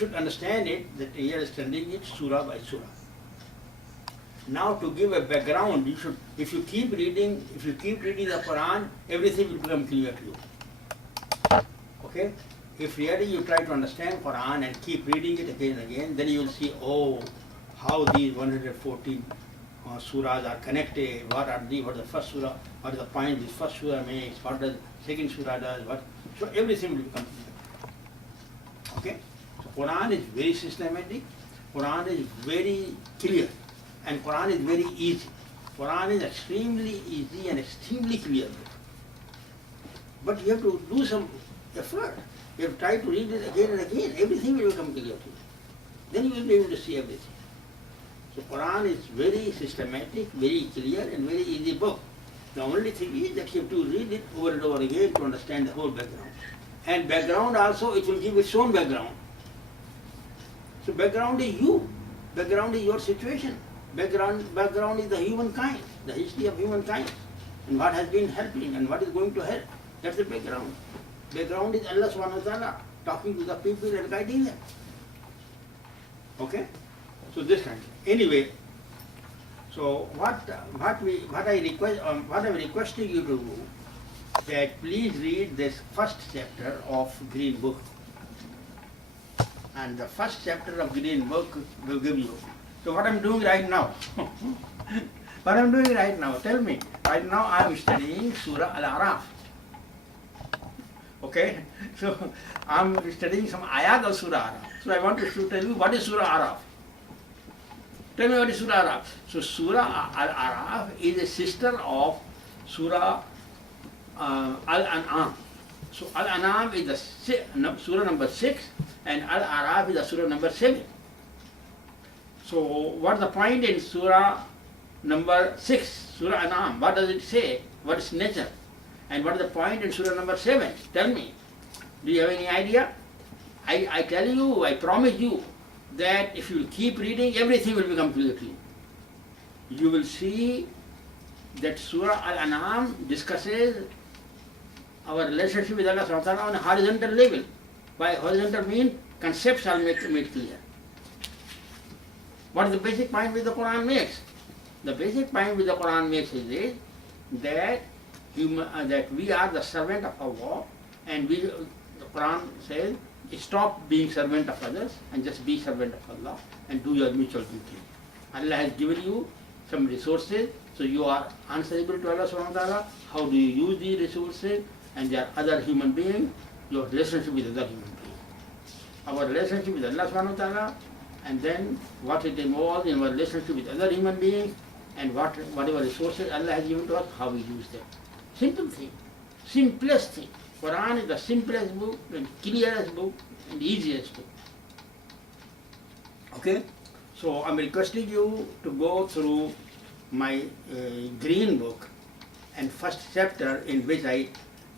should understand it that we are studying it surah by surah. Now to give a background, you should, if you keep reading the Quran, everything will become clear to you. Okay? If really you try to understand Quran and keep reading it again and again, then you will see, oh, how these 114 surahs are connected, what is the first surah, what is the point this first surah makes, what does second surah does, so everything will become clear. Okay? So Quran is very systematic, Quran is very clear, and Quran is very easy. Quran is extremely easy and extremely clear. But you have to do some effort. You have to try to read it again and again. Everything will become clear to you. Then you will be able to see everything. So Quran is very systematic, very clear, and very easy book. The only thing is that you have to read it over and over again to understand the whole background. And background also, it will give its own background. So background is you. Background is your situation. Background is the humankind, the history of humankind, and what has been helping and what is going to help. That's the background. Background is Allah subhanahu wa ta'ala talking to the people and guiding them. Okay? So this kind. Anyway, so what I'm requesting you to do, that please read this first chapter of Green Book. And the first chapter of Green Book will give you. So what I'm doing right now? What I'm doing right now? Tell me. Right now I'm studying Surah Al-Araf. Okay? So I'm studying some ayat of Surah Araf. So I want to tell you what is Surah Araf. Tell me what is Surah Araf. So Surah Al-Araf is a sister of Surah Al-An'am. So Al-An'am is the Surah number 6 and Al-Araf is the Surah number 7. So what's the point in Surah number 6, Surah An'am? What does it say? What is nature? And what is the point in Surah number 7? Tell me. Do you have any idea? I tell you, I promise you, that if you keep reading, everything will become clear to you. You will see that Surah Al-An'am discusses our relationship with Allah subhanahu wa ta'ala on a horizontal level. By horizontal mean, concepts are made clear. What is the basic point which the Quran makes? The basic point which the Quran makes is this, that we are the servant of Allah, and the Quran says, stop being servant of others and just be servant of Allah and do your mutual duty. Allah has given you some resources, so you are answerable to Allah subhanahu wa ta'ala. How do you use these resources? And there are other human beings, your relationship with other human beings. Our relationship with Allah subhanahu wa ta'ala, and then what it involves in our relationship with other human beings, and whatever resources Allah has given to us, how we use them. Simple thing, simplest thing. Quran is the simplest book, and clearest book, and easiest book. Okay? So I'm requesting you to go through my green book and first chapter in which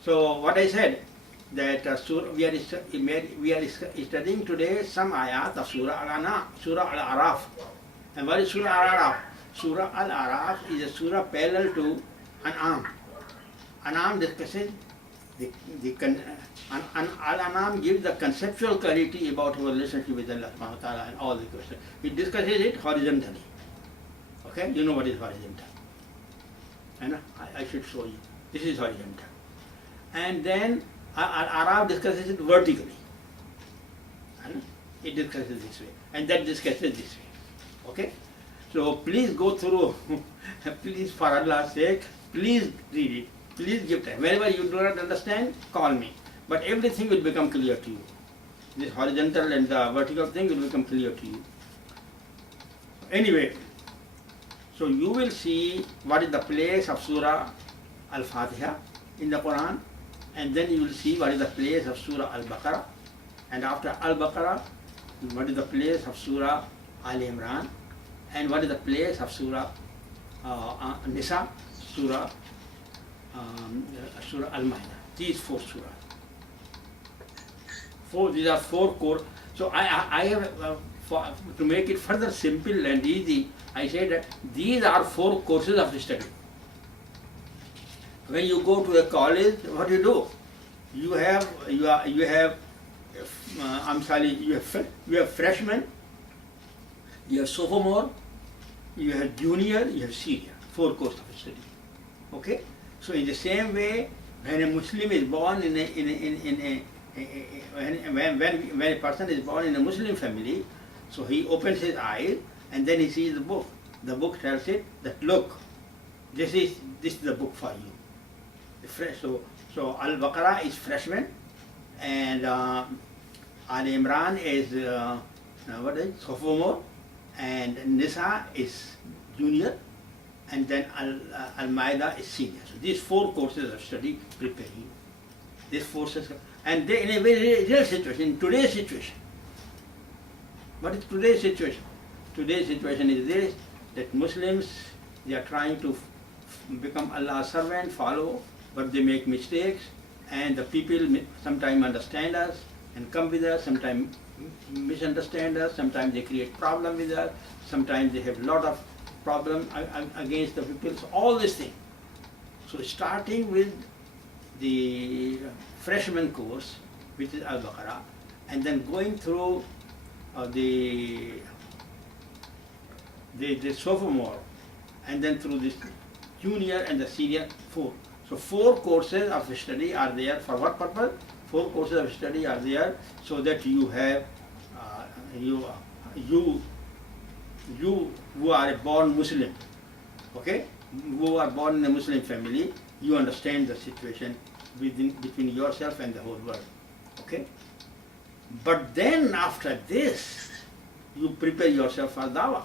so what I said, that we are studying today some ayat of Surah Al-Araf. And what is Surah Al-Araf? Surah Al-Araf is a surah parallel to An'am. An'am discusses Al-An'am gives the conceptual clarity about our relationship with Allah subhanahu wa ta'ala and all the questions. It discusses it horizontally. Okay? You know what is horizontal. And I should show you. This is horizontal. And then Araf discusses it vertically. And it discusses this way. And that discusses this way. Okay? So please go through. Please, for Allah's sake, please read it. Please give time. Wherever you do not understand, call me. But everything will become clear to you. This horizontal and the vertical thing will become clear to you. Anyway, so you will see what is the place of Surah Al-Fatiha in the Quran, and then you will see what is the place of Surah Al-Baqarah, and after Al-Baqarah, what is the place of Surah Al-Imran, and what is the place of Surah Nisa, Surah Al-Ma'idah. These 4 surahs. These are 4 core. So I have, to make it further simple and easy, I say that these are 4 courses of study. When you go to a college, what do? You have I'm sorry, you have freshman, you have sophomore, you have junior, you have senior, 4 courses of study. Okay? So in the same way, when a Muslim is born when a person is born in a Muslim family, so he opens his eyes and then he sees the book. The book tells it that look, this is the book for you. So Al-Baqarah is freshman, and Al Imran is sophomore, and Nisa is junior, and then Al-Ma'idah is senior. So these 4 courses of study prepare you. These forces, and they in a very real situation, in today's situation. What is today's situation? Today's situation is this, that Muslims, they are trying to become Allah's servant, follow, but they make mistakes, and the people sometimes understand us and come with us, sometimes misunderstand us, sometimes they create problem with us, sometimes they have a lot of problem against the people, so all these things. So starting with the freshman course, which is Al-Baqarah, and then going through the sophomore, and then through this junior and the senior 4. So 4 courses of study are there. For what purpose? 4 courses of study are there so that you have you who are a born Muslim, okay, who are born in a Muslim family, you understand the situation between yourself and the whole world, okay. But then after this, you prepare yourself for dawah.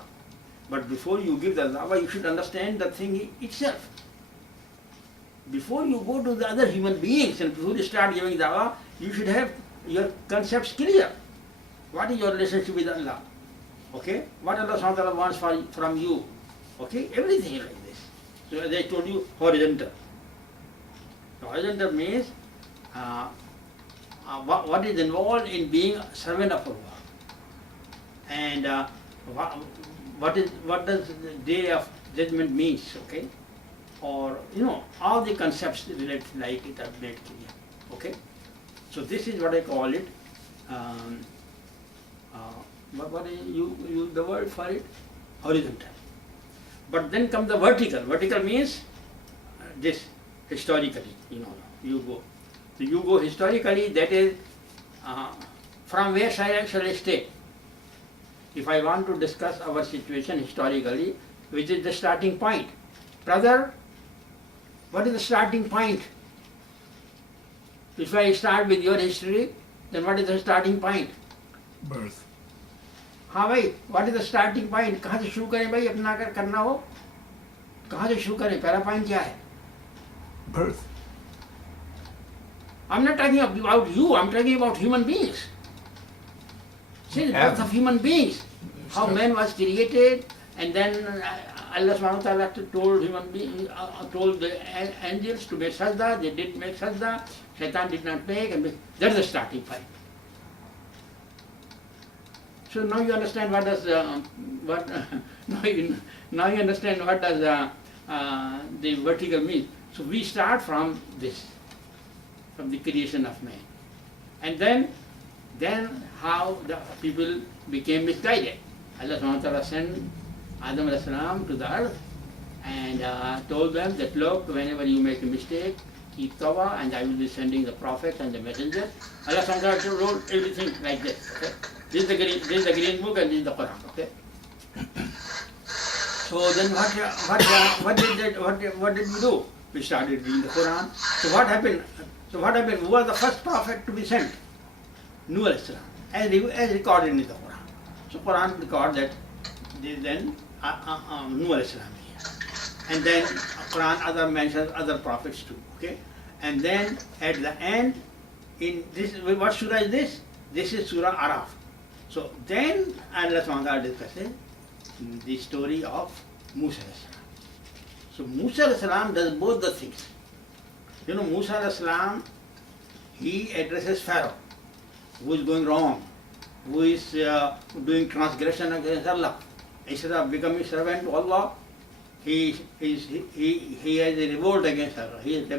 But before you give the dawah, you should understand the thing itself. Before you go to the other human beings and before you start giving dawah, you should have your concepts clear. What is your relationship with Allah? Okay? What Allah subhanahu wa ta'ala wants from you? Okay? Everything like this. So as I told you, horizontal. Horizontal means what is involved in being a servant of Allah. And what does the day of judgment means, okay? Or, all the concepts related like it are made clear, okay? So this is what I call it, what is you the word for it? Horizontal. But then comes the vertical. Vertical means this, historically, you go. So you go historically, that is, from where shall I stay? If I want to discuss our situation historically, which is the starting point. Brother, what is the starting point? If I start with your history, then what is the starting point? Birth. हाँ भाई, what is the starting point? कहाँ से शुरू करें भाई अपना अगर करना हो? कहाँ से शुरू करें? पहला point क्या है? Birth. I'm not talking about you, I'm talking about human beings. See the birth of human beings. How man was created, and then Allah subhanahu wa ta'ala told the angels to make sajda, they did make sajda, Shaitan did not make, and that's the starting point. So now you understand what does now you understand what does the vertical mean. So we start from this, from the creation of man, and then how the people became misguided. Allah subhanahu wa ta'ala sent Adam alayhi salam to the earth and told them that look, whenever you make a mistake, keep tawbah, and I will be sending the prophet and the messenger. Allah subhanahu wa ta'ala wrote everything like this. Okay? This is the green book and this is the Quran. Okay. So then what did we do? We started reading the Quran. So what happened? Who was the first prophet to be sent? Nuh alayhi salam, as recorded in the Quran. So Quran records that then Nuh alayhi salam here. And then Quran other mentions other prophets too. Okay? And then at the end, in this, what surah is this? This is Surah Araf. So then Allah subhanahu wa ta'ala discusses the story of Musa alayhi salam. So Musa alayhi salam does both the things. Musa alayhi salam, he addresses Pharaoh, who is going wrong, who is doing transgression against Allah. Instead of becoming servant to Allah, he has a revolt against Allah. He is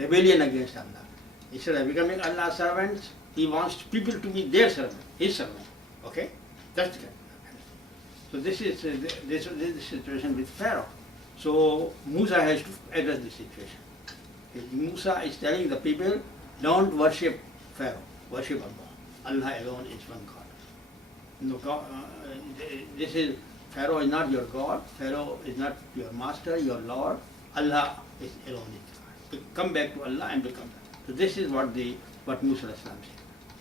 rebellion against Allah. Instead of becoming Allah's servant, He wants people to be their servant, his servant. Okay? That's the kind. So this is the situation with Pharaoh. So Musa has to address this situation. Musa is telling the people, don't worship Pharaoh, worship Allah. Allah alone is one God. No God, this is, Pharaoh is not your God, Pharaoh is not your master, your Lord. Allah is alone is God. Come back to Allah and become God. So this is what Musa said,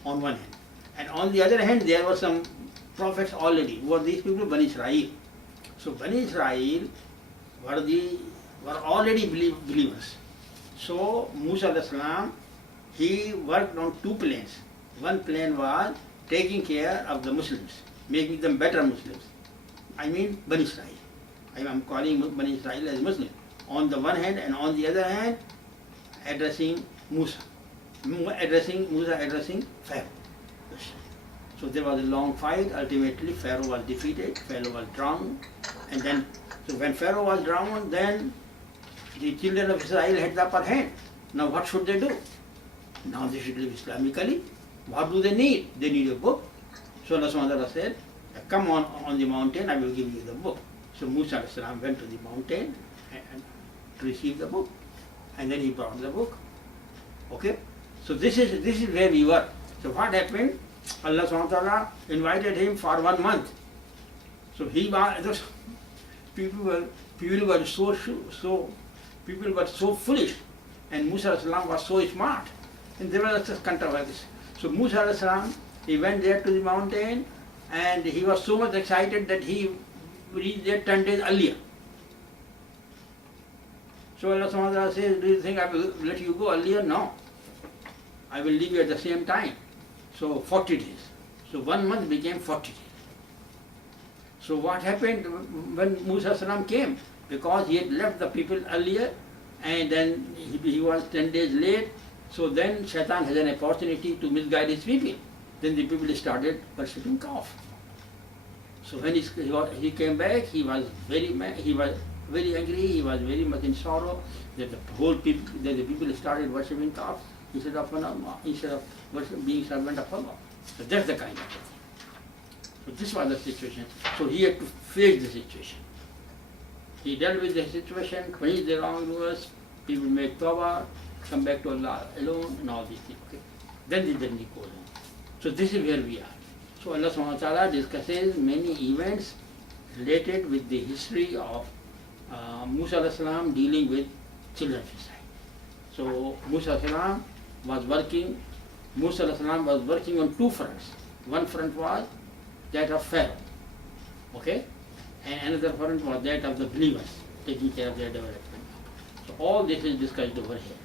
on one hand. And on the other hand, there were some prophets already. Who were these people? Bani Israel. So Bani Israel were already believers. So Musa salam, he worked on two planes. One plane was taking care of the Muslims, making them better Muslims. I mean Bani Israel. I am calling Bani Israel as Muslim. On the one hand, and on the other hand, addressing Musa addressing Pharaoh. So there was a long fight. Ultimately, Pharaoh was defeated. Pharaoh was drowned. And then, so when Pharaoh was drowned, then the children of Israel had the upper hand. Now what should they do? Now they should live Islamically. What do they need? They need a book. So Allah subhanahu wa ta'ala said, come on the mountain, I will give you the book. So Musa went to the mountain and to receive the book. And then he brought the book. Okay? So this is where we were. So what happened? Allah subhanahu wa ta'ala invited him for 1 month. So people were so foolish, and Musa was so smart, and there was just controversy. So Musa he went there to the mountain, and he was so much excited that he reached there 10 days earlier. So Allah subhanahu wa ta'ala says, do you think I will let you go earlier? No. I will leave you at the same time. So 40 days. So 1 month became 40 days. So what happened when Musa salam came? Because he had left the people earlier, and then he was 10 days late. So then Shaitan has an opportunity to misguide his people. Then the people started worshipping calf. So when he came back, he was very angry. He was very much in sorrow that the people started worshipping calf instead of being servant of Allah. So that's the kind of thing. So this was the situation. So he had to face the situation. He dealt with the situation, punished the wrongdoers, people made tawbah, come back to Allah alone, and all these things. Okay? Then the journey goes on. So this is where we are. So Allah subhanahu wa ta'ala discusses many events related with the history of Musa alayhi salam dealing with children of Israel. So Musa alayhi salam was working on two fronts. One front was that of Pharaoh, okay, and another front was that of the believers, taking care of their development. So all this is discussed over here.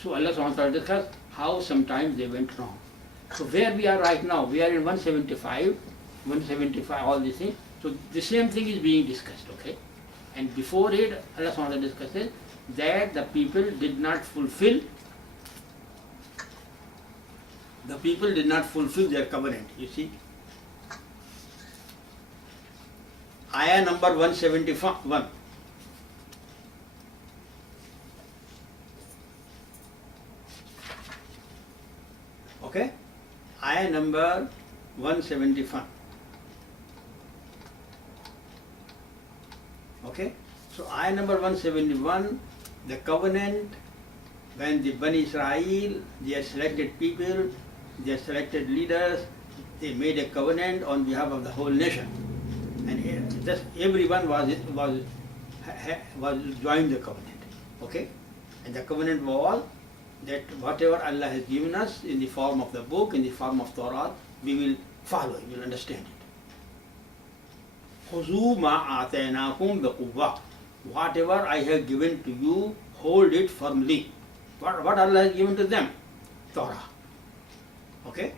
So Allah subhanahu wa ta'ala discussed how sometimes they went wrong. So where we are right now, we are in 175, all these things. So the same thing is being discussed, okay? And before it, Allah subhanahu wa ta'ala discusses that the people did not fulfill their covenant, you see. Ayah number 171. Okay? Ayah number 171. Okay? So ayah number 171, the covenant, when the Bani Israel, their selected people, their selected leaders, they made a covenant on behalf of the whole nation. And just everyone was joined the covenant. Okay? And the covenant was that whatever Allah has given us in the form of the book, in the form of Torah, we will follow, we will understand it. خُذُوا مَا آتَيْنَاكُمْ بِقُوَّةٍ. Whatever I have given to you, hold it firmly. What Allah has given to them? Torah. Okay?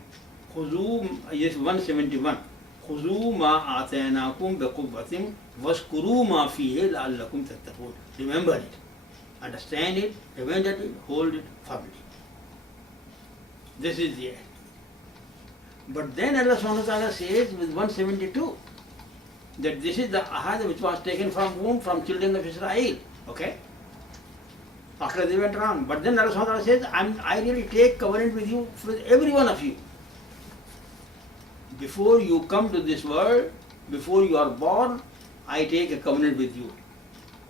خُذُوا, yes, 171. خُذُوا مَا آتَيْنَاكُمْ بِقُوَّةٍ وَاذْكُرُوا مَا فِيهِ لَعَلَّكُمْ تَتَّقُونَ. Remember it. Understand it, remember it, hold it firmly. This is the end. But then Allah subhanahu wa ta'ala says with 172 that this is the ahad which was taken from whom? From children of Israel. Okay? After they went wrong. But then Allah subhanahu wa ta'ala says, I really take covenant with you, with every one of you. Before you come to this world, before you are born, I take a covenant with you.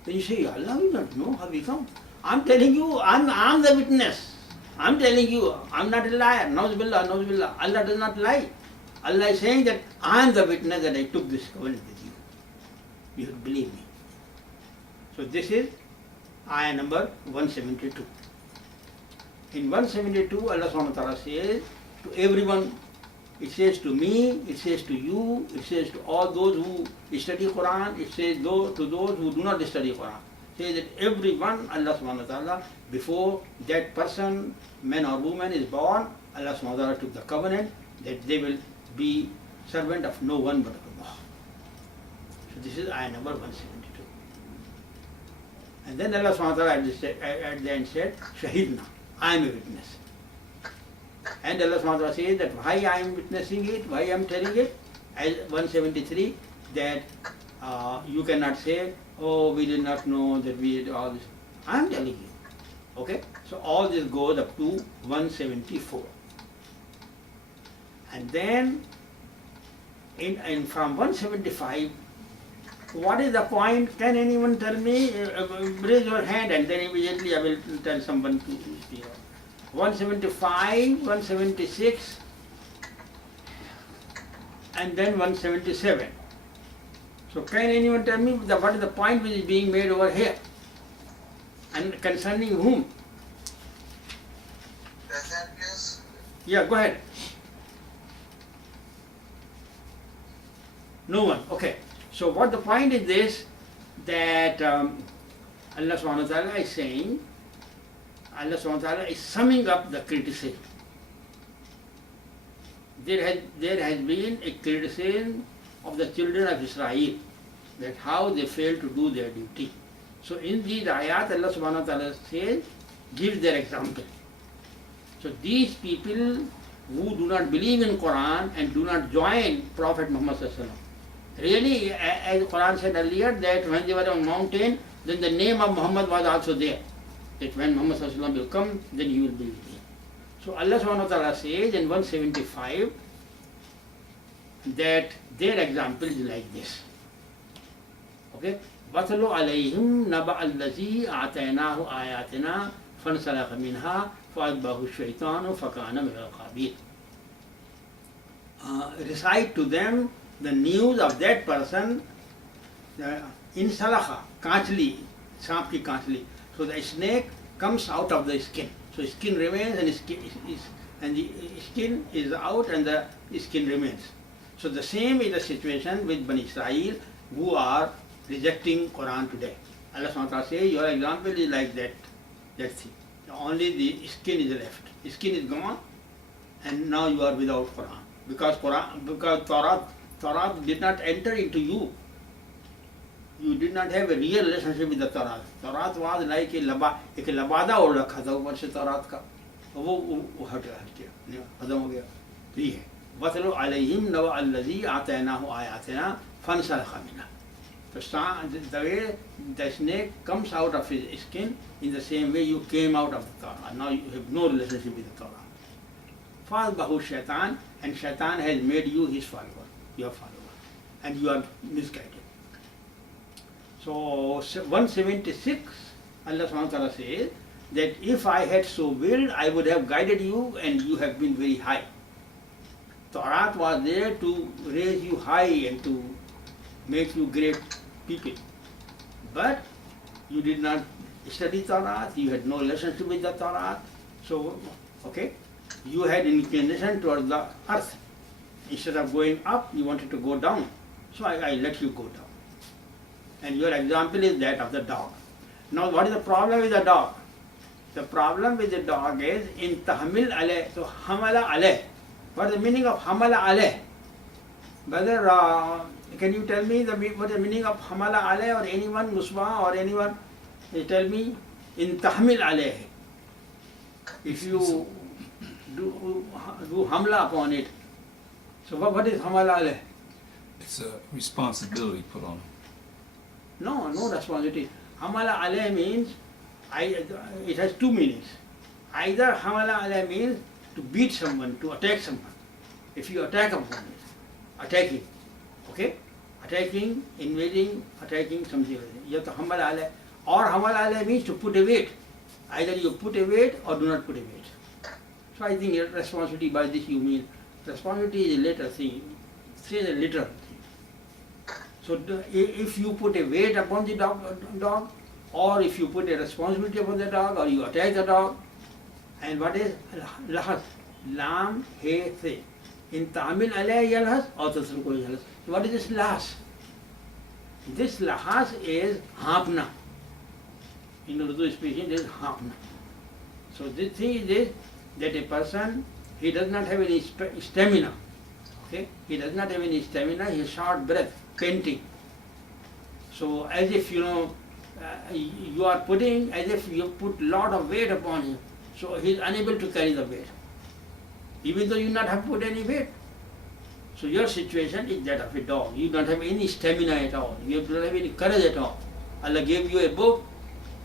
Then you say, Allah will not know how we come. I'm telling you, I'm the witness. I'm telling you, I'm not a liar. Nauzubillah, nauzubillah. Allah does not lie. Allah is saying that I am the witness that I took this covenant with you. You should believe me. So this is ayah number 172. In 172, Allah subhanahu wa ta'ala says to everyone, it says to me, it says to you, it says to all those who study Quran, it says to those who do not study Quran. It says that everyone, Allah subhanahu wa ta'ala, before that person, man or woman is born, Allah subhanahu wa ta'ala took the covenant that they will be servant of no one but Allah. So this is ayah number 172. And then Allah subhanahu wa ta'ala at the end said, Shahidna, I am a witness. And Allah subhanahu wa ta'ala says that why I am witnessing it, why I am telling it, as 173, that you cannot say, oh, we did not know that we did all this. I am telling you. Okay? So all this goes up to 174. And then in from 175, what is the point? Can anyone tell me? Raise your hand and then immediately I will tell someone to speak. 175, 176, and then 177. So can anyone tell me what is the point which is being made over here? And concerning whom? Please. Yeah, go ahead. No one. Okay. So what the point is this, that Allah subhanahu wa ta'ala is saying, Allah subhanahu wa ta'ala is summing up the criticism. There has been a criticism of the children of Israel, that how they failed to do their duty. So in these ayat, Allah subhanahu wa ta'ala says, gives their example. So these people who do not believe in Quran and do not join Prophet Muhammad sallallahu alaihi wasallam, really, as Quran said earlier, that when they were on mountain, then the name of Muhammad was also there. That when Muhammad sallallahu alaihi wasallam will come, then you will believe him. So Allah subhanahu wa ta'ala says in 175 that their example is like this. Okay? وَاتْلُ عَلَيْهِمْ نَبَأَ الَّذِي آتَيْنَاهُ آيَاتِنَا فَانْسَلَخَ مِنْهَا فَأَتْبَعَهُ الشَّيْطَانُ فَكَانَ مِنَ الْغَاوِينَ. Recite to them the news of that person, in salaha, kanchli, saap ki kanchli. So the snake comes out of the skin. So skin remains and the skin is out and the skin remains. So the same is the situation with Bani Israel who are rejecting Quran today. Allah subhanahu wa ta'ala says, your example is like that thing. Only the skin is left. Skin is gone and now you are without Quran. Because Torah did not enter into you. You did not have a real relationship with the Torah. Torah was like a labada और रखा था ऊपर से Torah का. वो हट गया, खत्म हो गया. तो ये है. وَاتْلُ عَلَيْهِمْ نَبَأَ الَّذِي آتَيْنَاهُ آيَاتِنَا فَانْسَلَخَ مِنْهَا. The way the snake comes out of his skin, in the same way you came out of the Torah. Now you have no relationship with the Torah. فَأَتْبَعَهُ الشَّيْطَانُ, and Shaitan has made you his follower, your follower, and you are misguided. So 176, Allah subhanahu wa ta'ala says that if I had so willed, I would have guided you and you have been very high. Torah was there to raise you high and to make you great people. But you did not study Torah, you had no relationship with the Torah. So, okay, you had inclination towards the earth. Instead of going up, you wanted to go down. So I let you go down. And your example is that of the dog. Now what is the problem with the dog? The problem with the dog is in tahmil alayh. So hamala alayh. What is the meaning of hamala alayh? Brother, can you tell me what is the meaning of hamala alayh, or anyone, Muswa or anyone? Tell me in tahmil alayh. If you do hamla upon it. So what is hamala alayh? It's a responsibility put on him. No responsibility. Hamala alayh means It has two meanings. Either hamala ala means to beat someone, to attack someone. If you attack upon it, attacking, okay? Attacking, invading, attacking, something like that. You have to hamala ala. Or hamala ala means to put a weight. Either you put a weight or do not put a weight. So I think responsibility, by this you mean, responsibility is a later thing. It's a literal thing. So if you put a weight upon the dog, or if you put a responsibility upon the dog, or you attack the dog, and what is lahas? Lam, he, se. In Tamil, alay yalhas, or tasruko yalhas. So what is this lahas? This lahas is hapna. In Urdu speaking, there is hapna. So this thing is this, that a person, he does not have any stamina. Okay? He does not have any stamina, he has short breath, panting. So as if you are putting, as if you put lot of weight upon him. So he is unable to carry the weight. Even though you not have put any weight. So your situation is that of a dog. You don't have any stamina at all. You don't have any courage at all. Allah gave you a book.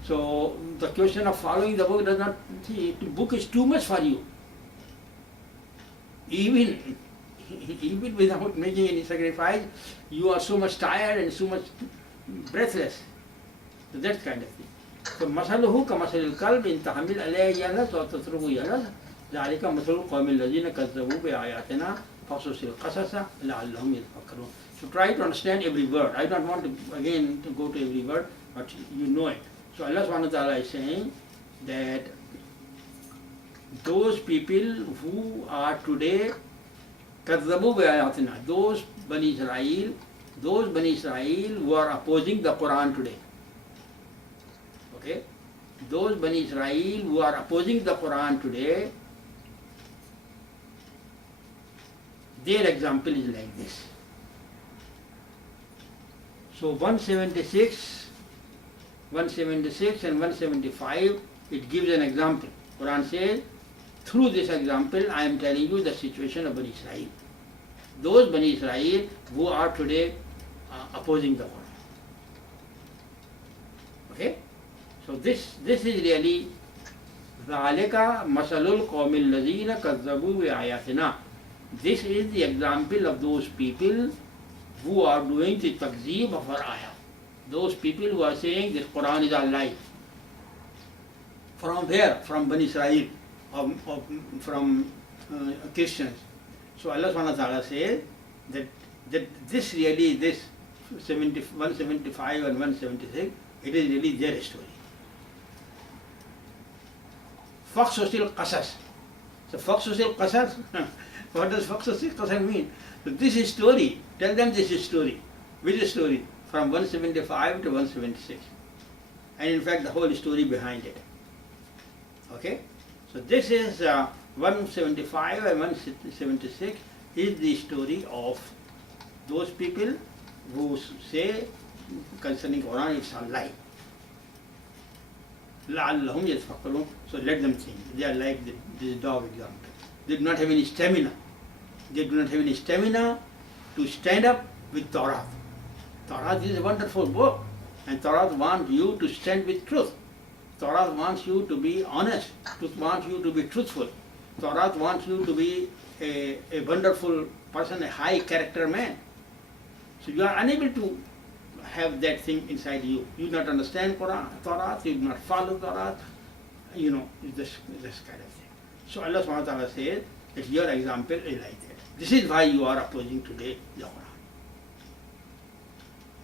So the question of following the book does not, see, the book is too much for you. Even without making any sacrifice, you are so much tired and so much breathless. So that kind of thing. So masaluhu ka masalil kalb in tahmil alayhi yalas wa tatruhu yalas ذلك مثل القوم الذين كذبوا بآياتنا فقصص القصص لعلهم يتفكرون. So try to understand every word. I don't want to again to go to every word, but you know it. So Allah subhanahu wa ta'ala is saying that those people who are today كذبوا بآياتنا, those Bani Israel who are opposing the Quran today. Okay? Those Bani Israel who are opposing the Quran today, their example is like this. So 176 and 175, it gives an example. Quran says, through this example, I am telling you the situation of Bani Israel. Those Bani Israel who are today opposing the Quran. Okay? So this is really ذَلِكَ مَثَلُ الْقَوْمِ الَّذِينَ كَذَّبُوا بِآيَاتِنَا. This is the example of those people who are doing the takzeeb of our ayah. Those people who are saying that Quran is a lie. From where? From Bani Israel, or from Christians. So Allah subhanahu wa ta'ala says that this really, this 175 and 176, it is really their story. Faqsusil qasas. So Faqsusil qasas, what does Faqsusil qasas mean? So this is story. Tell them this is story. Which story? From 175 to 176. And in fact the whole story behind it. Okay? So this is 175 and 176 is the story of those people who say concerning Quran it's a lie. لَعَلَّهُمْ يَتَفَكَّرُونَ. So let them think. They are like this dog example. They do not have any stamina. They do not have any stamina to stand up with Torah. Torah is a wonderful book, and Torah wants you to stand with truth. Torah wants you to be honest. Torah wants you to be truthful. Torah wants you to be a wonderful person, a high character man. So you are unable to have that thing inside you. You do not understand Torah, you do not follow Torah, this kind of thing. So Allah subhanahu wa ta'ala says that your example is like that. This is why you are opposing today the Quran.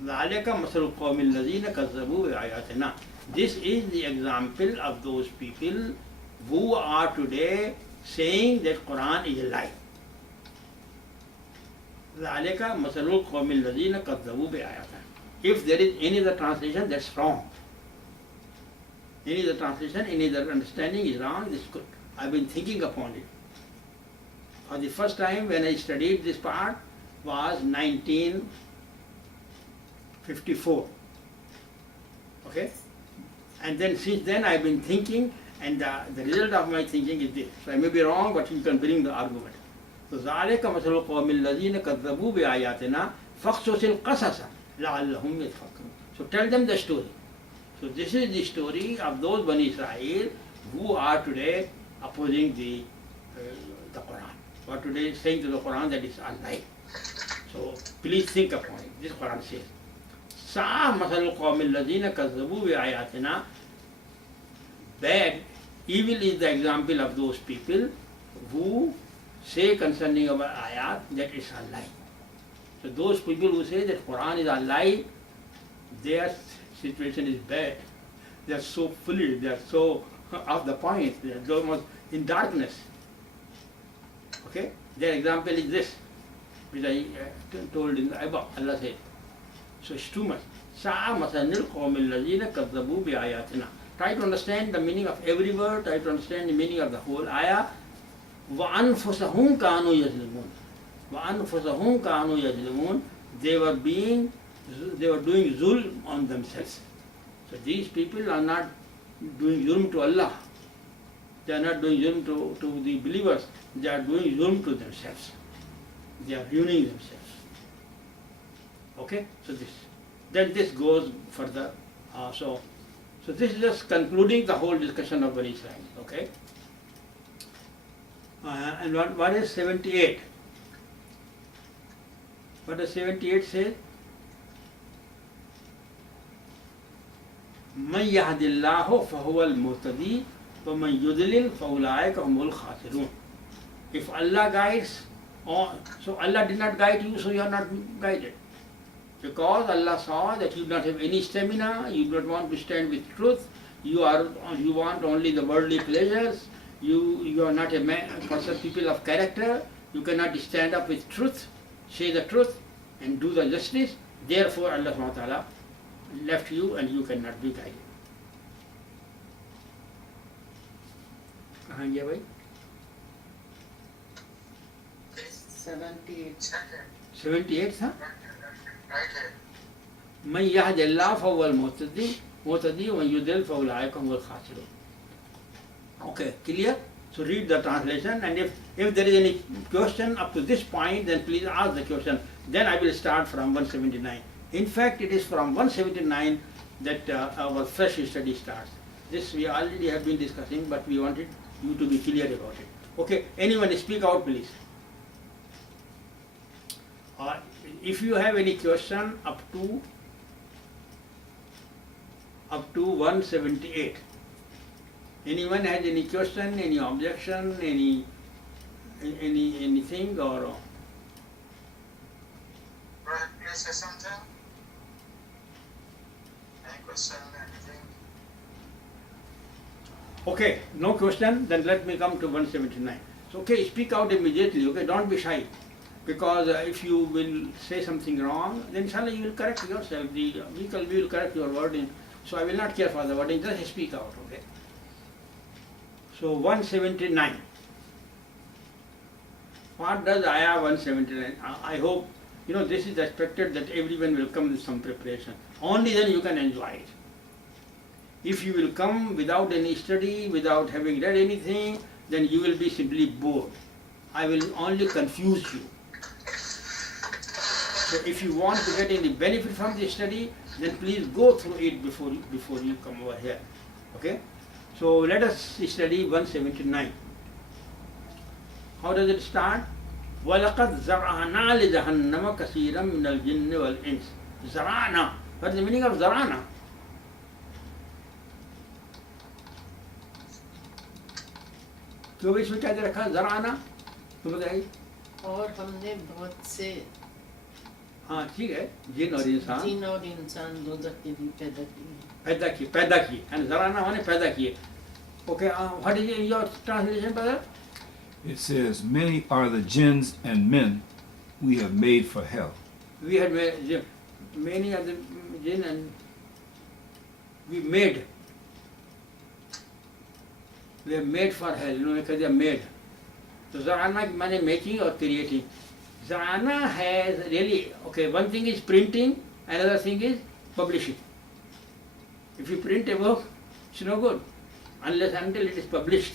ذَلِكَ مَثَلُ الْقَوْمِ الَّذِينَ كَذَّبُوا بِآيَاتِنَا. This is the example of those people who are today saying that Quran is a lie. ذَلِكَ مَثَلُ الْقَوْمِ الَّذِينَ كَذَّبُوا بِآيَاتِنَا. If there is any other translation, that's wrong. Any other translation, any other understanding is wrong, this is good. I've been thinking upon it. For the first time when I studied this part was 1954. Okay? And then since then I've been thinking, and the result of my thinking is this. So I may be wrong, but you can bring the argument. So ذَلِكَ مَثَلُ الْقَوْمِ الَّذِينَ كَذَّبُوا بِآيَاتِنَا فَقْصُصِ الْقَصَصَ لَعَلَّهُمْ يَتَفَكَّرُونَ. So tell them the story. So this is the story of those Bani Israel who are today opposing the Quran. Who are today saying to the Quran that it's a lie. So please think upon it. This Quran says, "Sa'a masalul qawmil ladina kazzabu bi ayatina." Bad, evil is the example of those people who say concerning our ayat that it's a lie. So those people who say that Quran is a lie, their situation is bad. They are so foolish, they are so off the point, they are so much in darkness. Okay? Their example is this, which I told in the above. Allah said. So it's too much. Sa'a masanil qawmil ladina kazzabu bi ayatina. Try to understand the meaning of every word, try to understand the meaning of the whole ayah. وَأَنفُسَهُمْ كَانُوا يَظْلِمُونَ وَأَنفُسَهُمْ كَانُوا يَظْلِمُونَ. They were doing zulm on themselves. So these people are not doing zulm to Allah. They are not doing zulm to the believers. They are doing zulm to themselves. They are ruining themselves. Okay? So this goes further. So this is just concluding the whole discussion of Bani Israel. Okay? And what is 78? What does 78 say? مَنْ يَهْدِ اللَّهُ فَهُوَ الْمُهْتَدِي وَمَنْ يُضْلِلْ فَأُولَٰئِكَ هُمُ الْخَاسِرُونَ. If Allah guides, so Allah did not guide you, so you are not guided. Because Allah saw that you do not have any stamina, you do not want to stand with truth, you want only the worldly pleasures, you are not a person, people of character, you cannot stand up with truth, say the truth and do the justice. Therefore Allah subhanahu wa ta'ala left you and you cannot be guided. कहाँ गया भाई? 78 था? मैं यहद अल्लाह फहुवल मुहतदी वमन युदिल फउलाइक हुमुल खासिरून. Okay, clear? So read the translation, and if there is any question up to this point, then please ask the question. Then I will start from 179. In fact, it is from 179 that our fresh study starts. This we already have been discussing, but we wanted you to be clear about it. Okay, anyone speak out, please. If you have any question up to 178. Anyone has any question, any objection, anything, or? Right, please say something. Any question, anything? Okay, no question, then let me come to 179. So, okay, speak out immediately, okay, don't be shy. Because if you will say something wrong, then inshallah you will correct yourself. We will correct your wording. So I will not care for the wording, just speak out, okay? So 179. What does ayah 179? I hope, this is expected that everyone will come with some preparation. Only then you can enjoy it. If you will come without any study, without having read anything, then you will be simply bored. I will only confuse you. So if you want to get any benefit from the study, then please go through it before you come over here. Okay? So let us study 179. How does it start? وَلَقَدْ زَرْعَنَا لِجَهَنَّمَ كَثِيرًا مِنَ الْجِنِّ وَالْإِنسِ. زَرَعْنَا. What is the meaning of زَرَعْنَا? क्यों भी इसमें क्या दे रखा ज़राना? तुम बताइए. और हमने बहुत से हाँ ठीक है, जिन और इंसान दोज़ख के भी पैदा किए and ज़राना माने पैदा किए. Okay, what is your translation, brother? It says, many are the jinns and men we have made for hell. We had made, many are the jinn and we have made for hell, because they are made. So Zarana means making or creating. Zarana has really, okay, one thing is printing, another thing is publishing. If you print a book, it's no good, unless until it is published.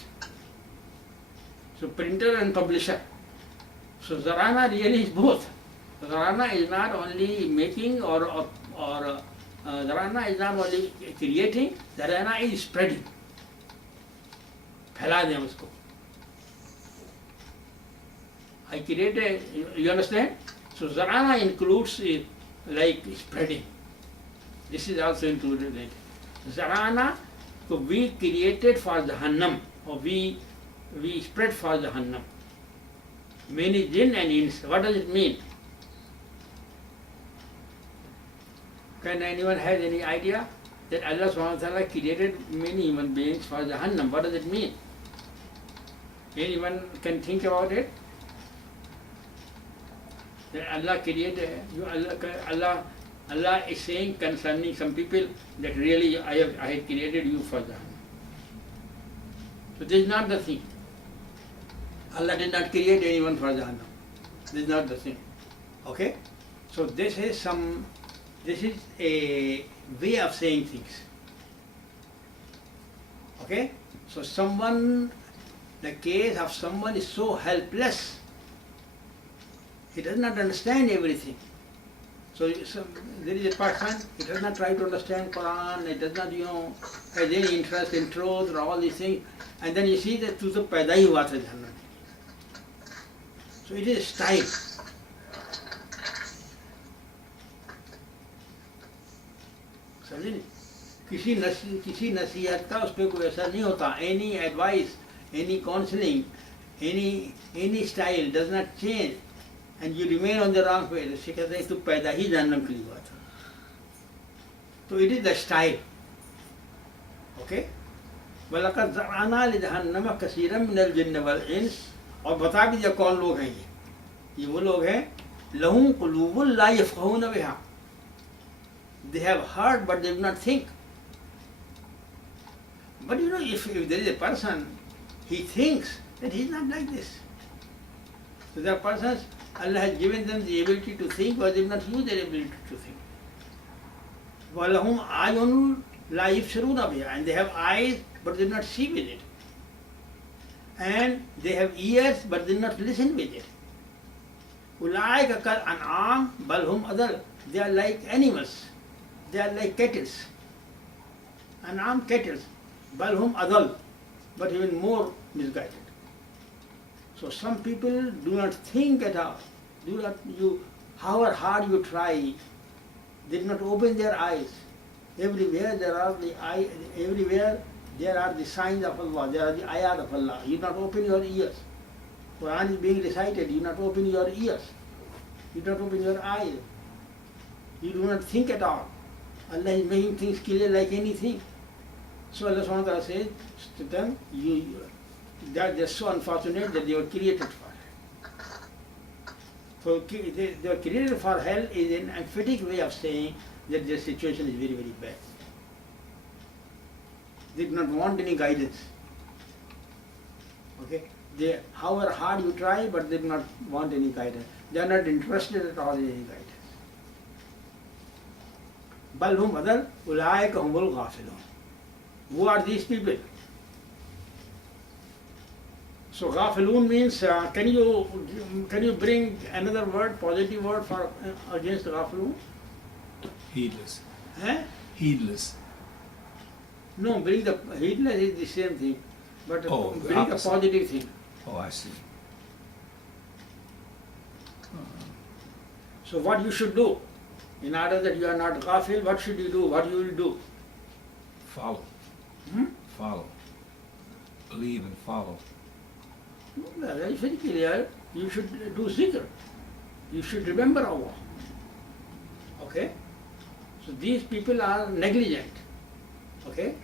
So printer and publisher. So Zarana really is both. Zarana is not only making or Zarana is not only creating, Zarana is spreading. फैला दें उसको. I created, you understand? So Zarana includes like spreading. This is also included in it. Zarana, so we created for Jahannam, or we spread for Jahannam. Many jinn and ins. What does it mean? Can anyone have any idea that Allah subhanahu wa ta'ala created many human beings for Jahannam? What does it mean? Anyone can think about it? That Allah created, Allah is saying concerning some people that really I have created you for Jahannam. So this is not the thing. Allah did not create anyone for Jahannam. This is not the thing. Okay? So this is a way of saying things. Okay? So the case of someone is so helpless, he does not understand everything. So there is a person, he does not try to understand Quran, he does not, has any interest in truth or all these things, and then you see that tu to paida hi hua tha Jahannam. So it is style. समझे नहीं? किसी नसीहत का उस पर कोई असर नहीं होता. Any advice, any counseling, any style does not change, and you remain on the wrong way. उससे कहते हैं तू पैदा ही जहन्नम के लिए हुआ था. तो it is the style. Okay? वलक़द ज़रअना लिजहन्नम कसीरम मिनल जिन्न वल इंस. और बता भी दिया कौन लोग हैं ये वो लोग हैं लहुम क़ुलूबुन ला यफ़क़हून बिहा. They have heard but they do not think. But if there is a person, he thinks that he is not like this. So there are persons, Allah has given them the ability to think, but they do not use their ability to think. وَلَهُمْ أَعْيُنٌ لَا يُبْصِرُونَ بِهَا. And they have eyes but they do not see with it. And they have ears but they do not listen with it. أُولَٰئِكَ كَالْأَنْعَامِ بَلْ هُمْ أَضَلُّ. They are like animals. They are like cattle. An'am, cattle. Bal hum adal, but even more misguided. So some people do not think at all. However hard you try, they do not open their eyes. Everywhere there are the signs of Allah, there are the ayat of Allah. You do not open your ears. Quran is being recited, you do not open your ears. You do not open your eyes. You do not think at all. Allah is making things clear like anything. So Allah subhanahu wa ta'ala says to them, that they are so unfortunate that they were created for hell. So they were created for hell is an emphatic way of saying that their situation is very, very bad. They do not want any guidance. Okay? However hard you try, but they do not want any guidance. They are not interested at all in any guidance. Bal hum adal ulaika humul ghafilun. Who are these people? So ghafilun means can you bring another word, positive word for against ghafilun? Heedless. Eh? Heedless. No, bring the heedless is the same thing, but bring a opposite. positive thing. Oh, I see. So what you should do? In order that you are not ghafil, what should you do? What you will do? Follow. Hmm? Follow. Believe and follow. That is very clear. You should do zikr. You should remember Allah. Okay? So these people are negligent. Okay?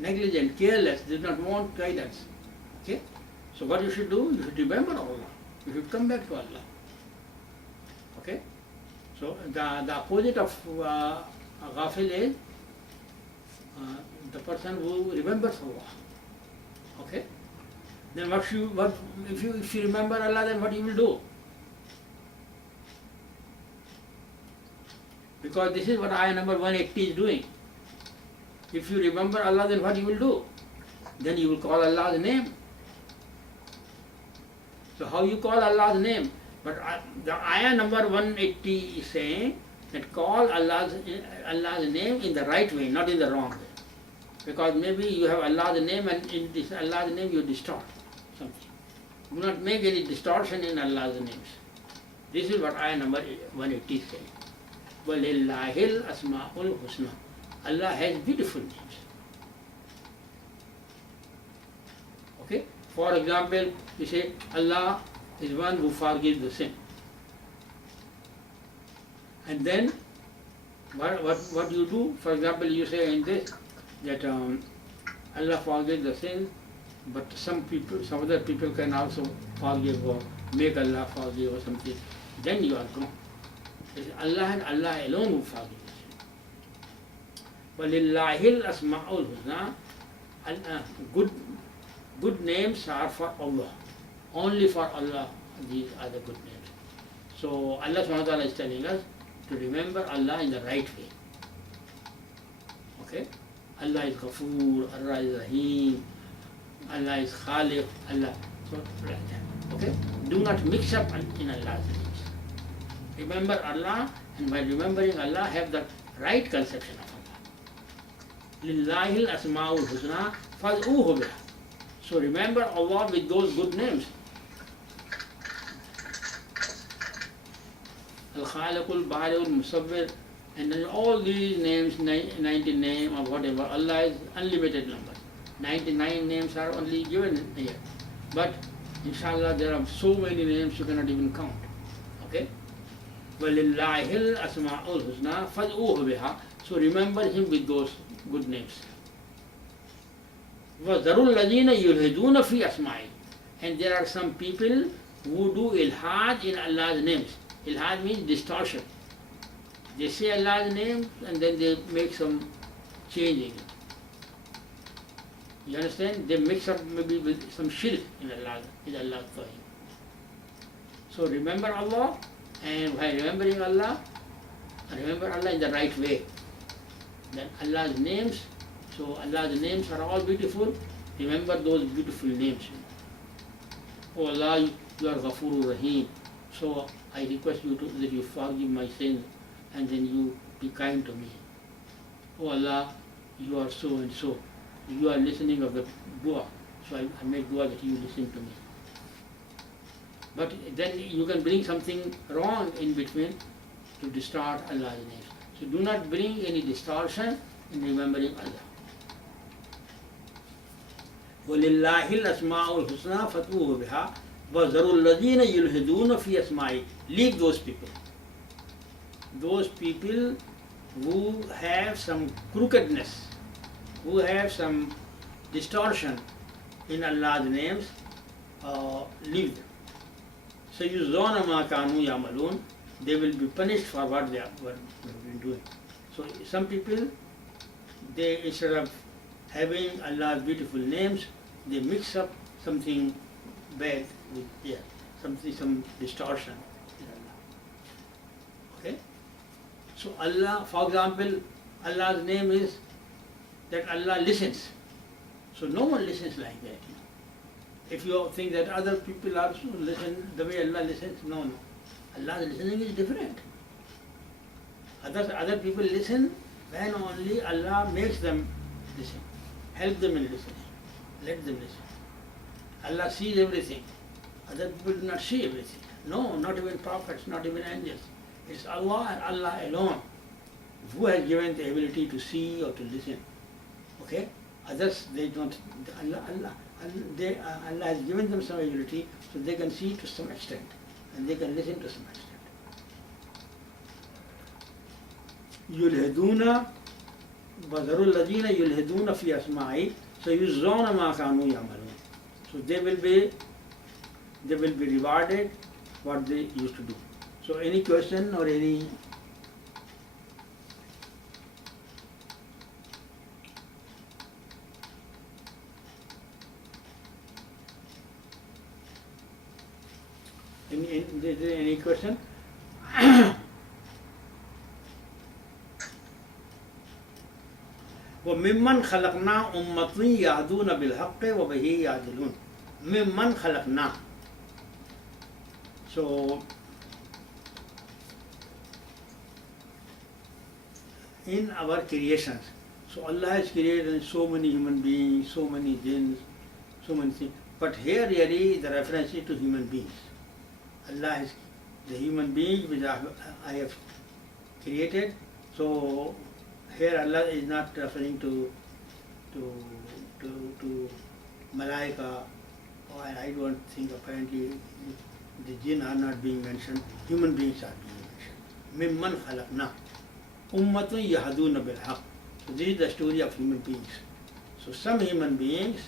Negligent, careless, they do not want guidance. Okay? So what you should do? You should remember Allah. You should come back to Allah. Okay? So the opposite of ghafil is the person who remembers Allah. Okay? Then if you remember Allah, then what you will do? Because this is what ayah number 180 is doing. If you remember Allah, then what you will do? Then you will call Allah's name. So how you call Allah's name? But the ayah number 180 is saying that call Allah's name in the right way, not in the wrong way. Because maybe you have Allah's name and in this Allah's name you distort something. Do not make any distortion in Allah's names. This is what ayah number 180 says. وَلِلَّهِ الْأَسْمَاءُ الْحُسْنَى. Allah has beautiful names. Okay? For example, you say Allah is one who forgives the sin. And then what you do? For example, you say in this that Allah forgives the sin, but some other people can also forgive or make Allah forgive or something. Then you are gone. It is Allah and Allah alone who forgives. وَلِلَّهِ الْأَسْمَاءُ الْحُسْنَى. Good names are for Allah. Only for Allah these are the good names. So Allah subhanahu wa ta'ala is telling us to remember Allah in the right way. Okay? Allah is Ghafoor, Allah is Rahim, Allah is Khaliq, Allah. So like that. Okay? Do not mix up in Allah's names. Remember Allah, and by remembering Allah, have the right conception of Allah. Lillahi al-asma'ul husna fad'uhu biha. So remember Allah with those good names. Al-Khaliqul, Bari'ul, Musawwir, and then all these names, 90 names or whatever, Allah is unlimited number. 99 names are only given here. But inshallah there are so many names you cannot even count. Okay? وَلِلَّهِ الْأَسْمَاءُ الْحُسْنَى فَادْعُوهُ بِهَا. So remember Him with those good names. وَذَرُوا الَّذِينَ يُلْحِدُونَ فِي أَسْمَائِهِ. And there are some people who do ilhad in Allah's names. Ilhad means distortion. They say Allah's name and then they make some change in it. You understand? They mix up maybe with some shirk in Allah's name. So remember Allah, and by remembering Allah, remember Allah in the right way. Then Allah's names, so Allah's names are all beautiful. Remember those beautiful names. Oh Allah, you are Ghafoor Rahim. So I request you that you forgive my sins and then you be kind to me. Oh Allah, you are so and so. You are listening of the dua. So I make dua that you listen to me. But then you can bring something wrong in between to distort Allah's names. So do not bring any distortion in remembering Allah. وَلِلَّهِ الْأَسْمَاءُ الْحُسْنَى فَادْعُوهُ بِهَا وَذَرُوا الَّذِينَ يُلْحِدُونَ فِي أَسْمَائِهِ. Leave those people. Those people who have some crookedness, who have some distortion in Allah's names, leave them. So يُجْزَوْنَ مَا كَانُوا يَعْمَلُونَ. They will be punished for what they have been doing. So some people, they instead of having Allah's beautiful names, they mix up something bad with some distortion in Allah. Okay? So Allah, for example, Allah's name is that Allah listens. So no one listens like that. If you think that other people also listen the way Allah listens, no. Allah's listening is different. Other people listen when only Allah makes them listen. Help them in listening. Let them listen. Allah sees everything. Other people do not see everything. No, not even prophets, not even angels. It's Allah and Allah alone who has given the ability to see or to listen. Okay? Others, they don't. Allah has given them some ability so they can see to some extent and they can listen to some extent. يُلْهِدُونَ وَذَرُوا الَّذِينَ يُلْهِدُونَ فِي أَسْمَائِهِ سَيُجْزَوْنَ مَا كَانُوا يَعْمَلُونَ. So they will be rewarded what they used to do. So any question or any any question? وَمِمَّنْ خَلَقْنَا أُمَّةٌ يَهْدُونَ بِالْحَقِّ وَبِهِ يَعْدِلُونَ. مِمَّنْ خَلَقْنَا. So in our creations. So Allah has created so many human beings, so many jinns, so many things. But here really the reference is to human beings. Allah is the human beings which I have created. So here Allah is not referring to Malaika, or I don't think apparently the jinn are not being mentioned, human beings are being mentioned. Mimman khalaqna ummatun yahduna bil haqq. So this is the story of human beings. So some human beings,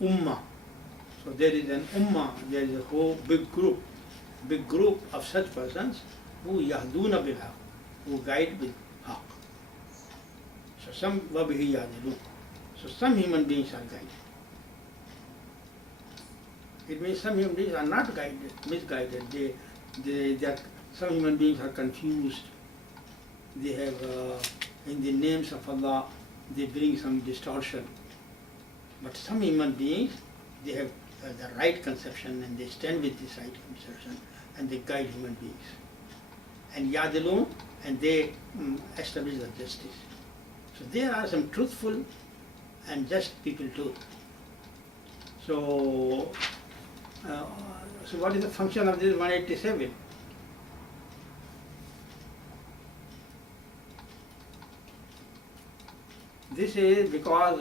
ummah. So there is an ummah, there is a whole big group of such persons who yahduna bil haqq, who guide with haqq. So some wabihi yadilun. So some human beings are guided. It means some human beings are not guided, misguided. They are, some human beings are confused. They have, in the names of Allah, they bring some distortion. But some human beings, they have the right conception and they stand with this right conception and they guide human beings. And yadilun, and they establish the justice. So there are some truthful and just people too. So, so what is the function of this 187? This is because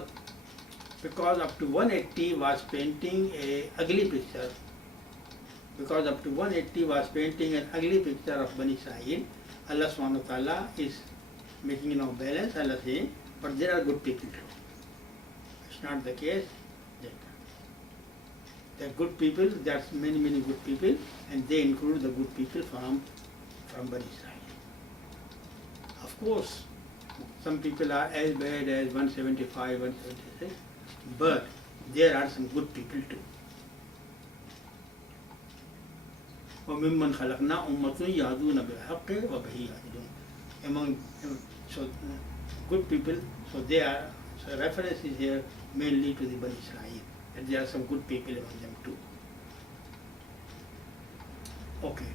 up to 180 was painting a ugly picture. Because up to 180 was painting an ugly picture of Bani Israel, Allah subhanahu wa ta'ala is making no balance. Allah saying, but there are good people too. It's not the case. There are good people, there's many good people, and they include the good people from Bani Israel. Of course, some people are as bad as 175, 176, but there are some good people too. وَمِمَّنْ خَلَقْنَا أُمَّةٌ يَهْدُونَ بِالْحَقِّ وَبِهِ يَهْدِيُونَ. Among so good people, so they are, so reference is here mainly to the Bani Israel, and there are some good people among them too. Okay.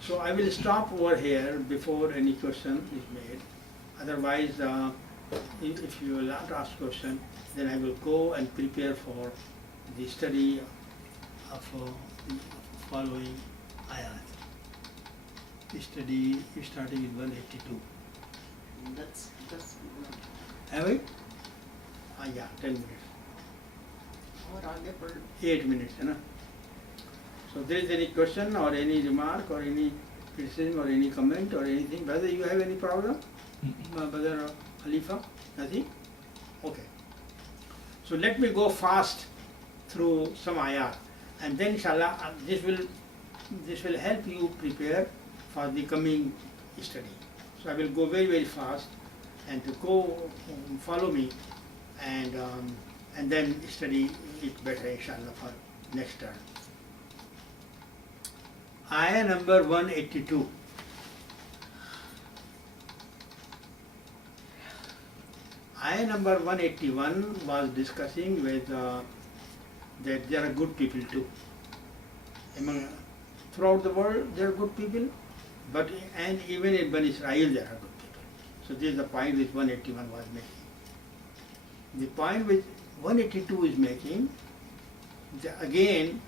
So I will stop over here before any question is made. Otherwise, if you will not ask question, then I will go and prepare for the study of the following ayat. The study is starting with 182. That's Have we? Yeah, 10 minutes. और आगे बढ़ 8 minutes, है ना? So there is any question or any remark or any criticism or any comment or anything. Brother, you have any problem? Brother Khalifa? Nothing? Okay. So let me go fast through some ayat, and then inshallah this will help you prepare for the coming study. So I will go very fast, and to go follow me, and then study it better inshallah for next term. Ayah number 182. Ayah number 181 was discussing with that there are good people too. Throughout the world there are good people, and even in Bani Israel there are good people. So this is the point which 181 was making. The point which 182 is making, again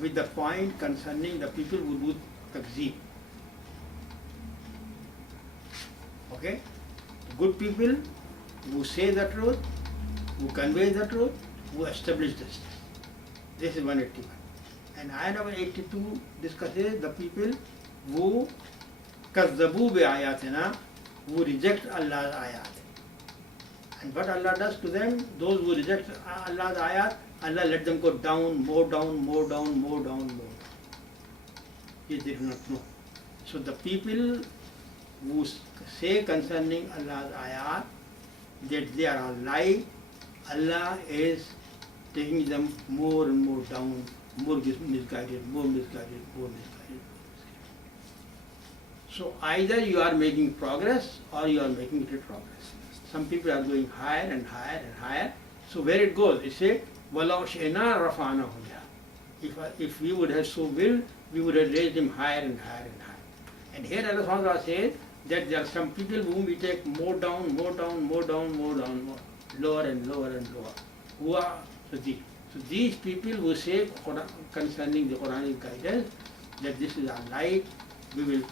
with the point concerning the people who do takzeeb. Okay? Good people who say the truth, who convey the truth, who establish justice. This is 181. And ayah number 82 discusses the people who kazzabu bi ayatina, who reject Allah's ayat. And what Allah does to them, those who reject Allah's ayat, Allah let them go down, more down, more down, more down, more down. Yes, they do not know. So the people who say concerning Allah's ayat that they are all lie, Allah is taking them more and more down, more misguided, more misguided, more misguided. So either you are making progress or you are making retrogress. Some people are going higher and higher and higher. So where it goes, it says, وَلَوْ شِئْنَا رَفَعْنَاهُ بِهَا. If we would have so willed, we would have raised him higher and higher and higher. And here Allah subhanahu wa ta'ala says that there are some people whom we take more down, more down, more down, more down, more, lower and lower and lower. Who are so these people who say concerning the Quranic guidance that this is our light, we will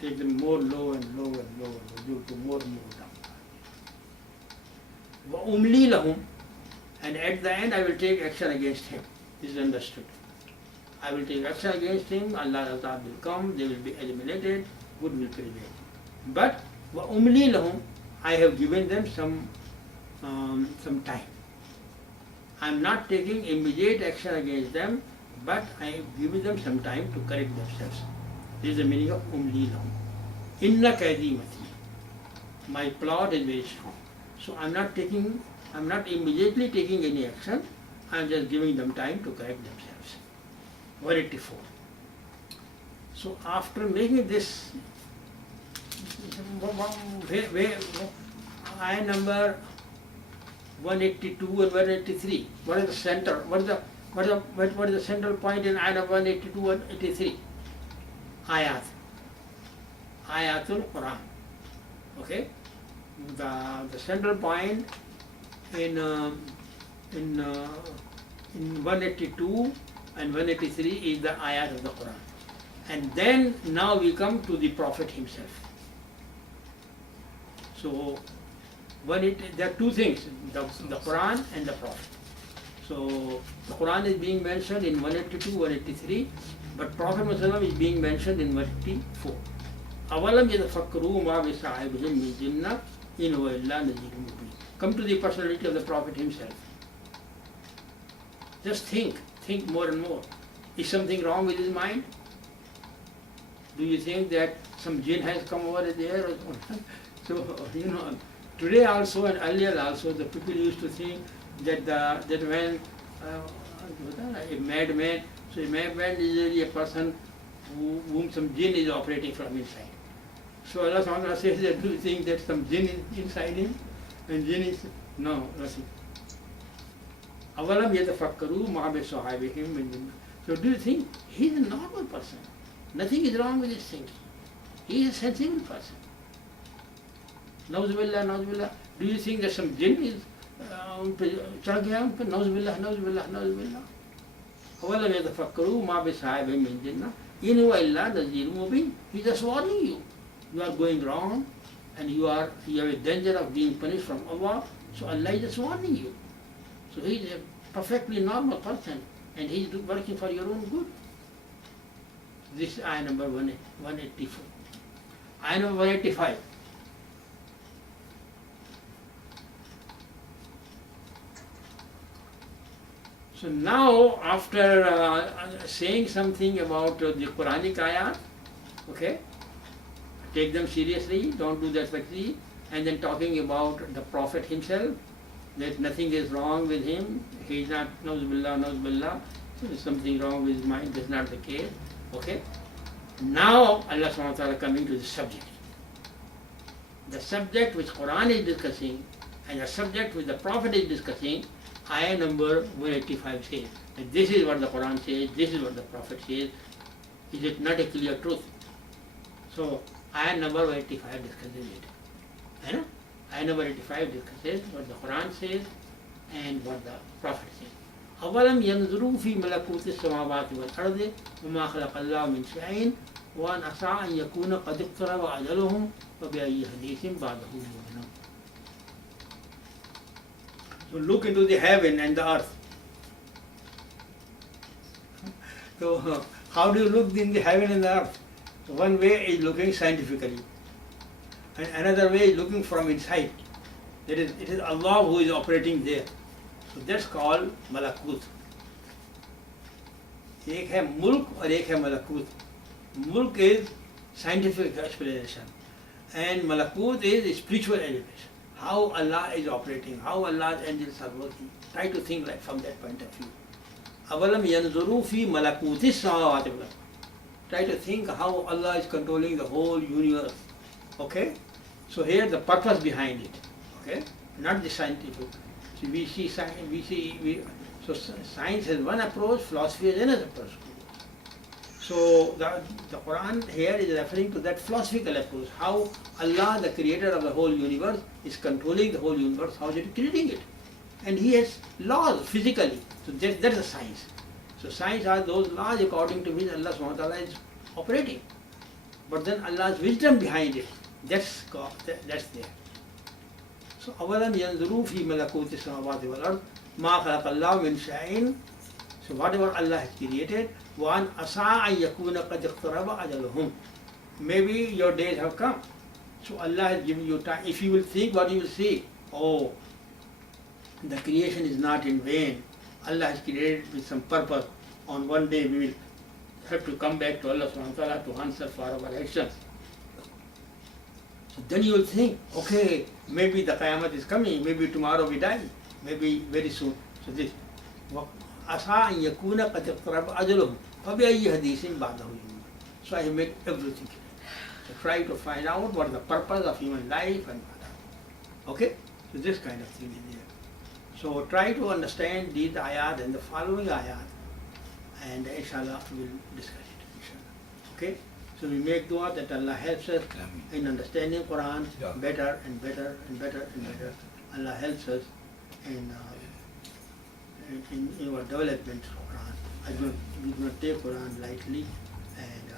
take them more low and low and low, we'll go more and more down. وَأُمْلِي لَهُمْ, and at the end I will take action against him. This is understood. I will take action against him, Allah's azab will come, they will be eliminated, good will prevail. But وَأُمْلِي لَهُمْ, I have given them some time. I am not taking immediate action against them, but I have given them some time to correct themselves. This is the meaning of umli lahum. Inna kaidi mati. My plot is very strong. So I am not immediately taking any action. I am just giving them time to correct themselves. 184. So after making this, ayah number 182 and 183. What is the center? What is the central point in ayah 182 and 183? Ayatul Quran. Okay? The central point in 182 and 183 is the ayat of the Quran. And then now we come to the Prophet himself. So there are two things, the Quran and the Prophet. So the Quran is being mentioned in 182, 183, but Prophet Muhammad is being mentioned in 184. أَوَلَمْ يَتَفَكَّرُوا مَا بِصَاحِبِهِم مِّن جِنَّةٍ إِنْ هُوَ إِلَّا نَذِيرٌ مُبِينٌ. Come to the personality of the Prophet himself. Just think more and more. Is something wrong with his mind? Do you think that some jinn has come over there? So, today also and earlier also, the people used to think that when a madman, so a madman is really a person whom some jinn is operating from inside. So Allah subhanahu wa ta'ala says that do you think that some jinn is inside him? And jinn is, no, nothing. أَوَلَمْ يَتَفَكَّرُوا مَا بِصَاحِبِهِم مِّن جِنَّةٍ. So do you think he is a normal person? Nothing is wrong with his thinking. He is a sensible person. Nauzubillah. Do you think that some jinn is चढ़ गया उन पर? nauzubillah. أَوَلَمْ يَتَفَكَّرُوا مَا بِصَاحِبِهِم مِّن جِنَّةٍ إِنْ هُوَ إِلَّا نَذِيرٌ مُبِينٌ. He is just warning you. You are going wrong and you have a danger of being punished from Allah. So Allah is just warning you. So he is a perfectly normal person and he is working for your own good. This is ayah number 184. Ayah number 185. So now after saying something about the Quranic ayah, okay, take them seriously, don't do that succeed, and then talking about the Prophet himself, that nothing is wrong with him, he is not, nauzubillah, there is something wrong with his mind, that's not the case, okay. Now Allah subhanahu wa ta'ala coming to the subject. The subject which Quran is discussing and the subject which the Prophet is discussing, ayah number 185 says, that this is what the Quran says, this is what the Prophet says. Is it not a clear truth? So ayah number 185 discusses it. Ayah number 85 discusses what the Quran says and what the Prophet says. أَوَلَمْ يَنْظُرُوا فِي مَلَكُوتِ السَّمَاوَاتِ وَالْأَرْضِ وَمَا خَلَقَ اللَّهُ مِنْ شَيْءٍ وَأَنْ عَسَىٰ أَنْ يَكُونَ قَدِ اقْتَرَبَ أَجَلُهُمْ وَبِأَيِّ حَدِيثٍ بَعْدَهُ يُؤْمِنُونَ. So look into the heaven and the earth. So how do you look in the heaven and the earth? So one way is looking scientifically, and another way is looking from inside. That is, it is Allah who is operating there. So that's called malakut. एक है मुल्क और एक है malakut. Mulk is scientific explanation, and malakut is spiritual elevation. How Allah is operating, how Allah's angels are working. Try to think like from that point of view. أَوَلَمْ يَنْظُرُوا فِي مَلَكُوتِ السَّمَاوَاتِ وَالْأَرْضِ. Try to think how Allah is controlling the whole universe. Okay? So here the purpose behind it. Okay? Not the scientific. So So science has one approach, philosophy has another approach. So the Quran here is referring to that philosophical approach, how Allah, the creator of the whole universe, is controlling the whole universe, how is He creating it. And He has laws physically. So that's a science. So science are those laws according to which Allah subhanahu wa ta'ala is operating. But then Allah's wisdom behind it, that's there. So أَوَلَمْ يَنْظُرُوا فِي مَلَكُوتِ السَّمَاوَاتِ وَالْأَرْضِ مَا خَلَقَ اللَّهُ مِنْ شَيْءٍ. So whatever Allah has created, وَأَنْ أَسَاءَ أَنْ يَكُونَ قَدْ اقْتَرَبَ أَجَلُهُمْ. Maybe your days have come. So Allah has given you time. If you will think what you will see, oh, the creation is not in vain. Allah has created with some purpose. On one day we will have to come back to Allah subhanahu wa ta'ala to answer for our actions. So then you will think, okay, maybe the Qiyamah is coming, maybe tomorrow we die, maybe very soon. So this, أَسَىٰ أَنْ يَكُونَ قَدْ اقْتَرَبَ أَجَلُهُمْ فَبِأَيِّ حَدِيثٍ بَعْدَهُ يُؤْمِنُونَ. So I have made everything clear. So try to find out what is the purpose of human life and what. Okay? So this kind of thing is there. So try to understand these ayat and the following ayat, and inshallah we will discuss it. Inshallah. Okay? So we make dua that Allah helps us in understanding Quran better and better and better and better. Allah helps us in our development of Quran. We do not take Quran lightly, and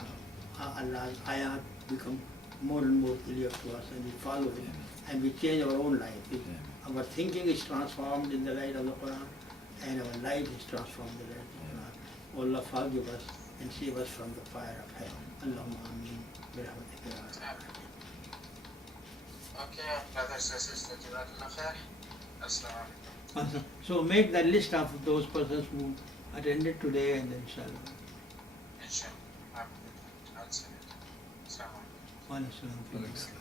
Allah's ayat become more and more clear to us, and we follow it, and we change our own life. Our thinking is transformed in the light of the Quran, and our life is transformed in the light of the Quran. Allah forgive us and save us from the fire of hell. Allahumma ameen. Okay, brothers and sisters, Jazakallah khair. Assalamu alaikum. So make the list of those persons who attended today, and then inshallah. Inshallah. I'll send it. Assalamu alaikum. Wa alaikum salam.